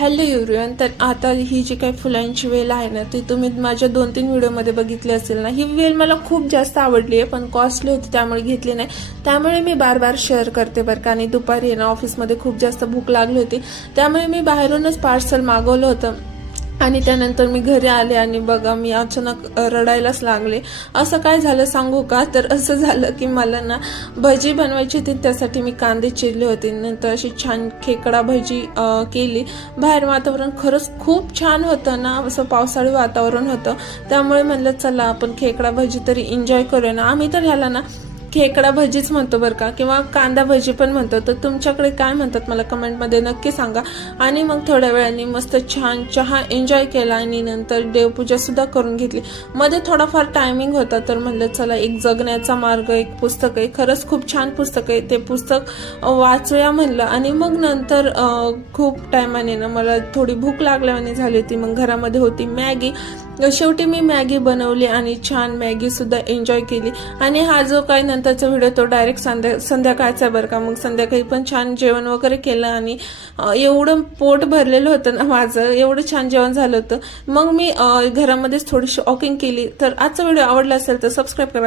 Hello everyone. तर आता ही जी काही फुलांची वेल आहे ना, ती तुम्ही माझ्या 2-3 व्हिडिओमध्ये बघितली असेल ना. ही वेल मला खूप जास्त आवडली आहे, पण कॉस्टली होती त्यामुळे घेतली नाही. त्यामुळे मी बार शेअर करते बरं का. आणि दुपारी ना ऑफिसमध्ये खूप जास्त भूक लागली होती, त्यामुळे मी बाहेरूनच पार्सल मागवलं होतं. आणि त्यानंतर मी घरी आले आणि बघा मी अचानक रडायलाच लागले. असं काय झालं सांगू का? तर असं झालं की मला ना भजी बनवायची होती, त्यासाठी मी कांदे चिरले होते. नंतर अशी छान खेकडा भजी केली. बाहेर वातावरण खरंच खूप छान होतं ना, असं पावसाळी वातावरण होतं. त्यामुळे म्हणलं चला आपण खेकडा भजी तरी एन्जॉय करूया ना. आम्ही तर ह्याला ना खेकडा भजीच म्हणतो बरं का, किंवा कांदा भजी पण म्हणतो. तर तुमच्याकडे काय म्हणतात मला कमेंटमध्ये नक्की सांगा. आणि मग थोड्या वेळाने मस्त छान चहा एन्जॉय केला आणि नंतर देवपूजा सुद्धा करून घेतली. मध्ये थोडाफार टायमिंग होता, तर म्हणलं चला एक जगण्याचा मार्ग एक पुस्तक आहे, खरंच खूप छान पुस्तक आहे, ते पुस्तक वाचूया म्हणलं. आणि मग नंतर खूप टायमाने ना मला थोडी भूक लागल्याने झाली होती. मग घरामध्ये होती मॅगी, शेवटी मी मॅगी बनवली आणि छान मॅगी सुद्धा एन्जॉय केली. आणि हा जो काही नंतरचा व्हिडिओ तो डायरेक्ट संध्याकाळचा बरं का. मग संध्याकाळी पण छान जेवण वगैरे केलं आणि एवढं पोट भरलेलं होतं ना माझं, एवढं छान जेवण झालं होतं. मग मी घरामध्येच थोडीशी वॉकिंग केली. तर आजचा व्हिडिओ आवडला असेल तर सबस्क्राईब करा.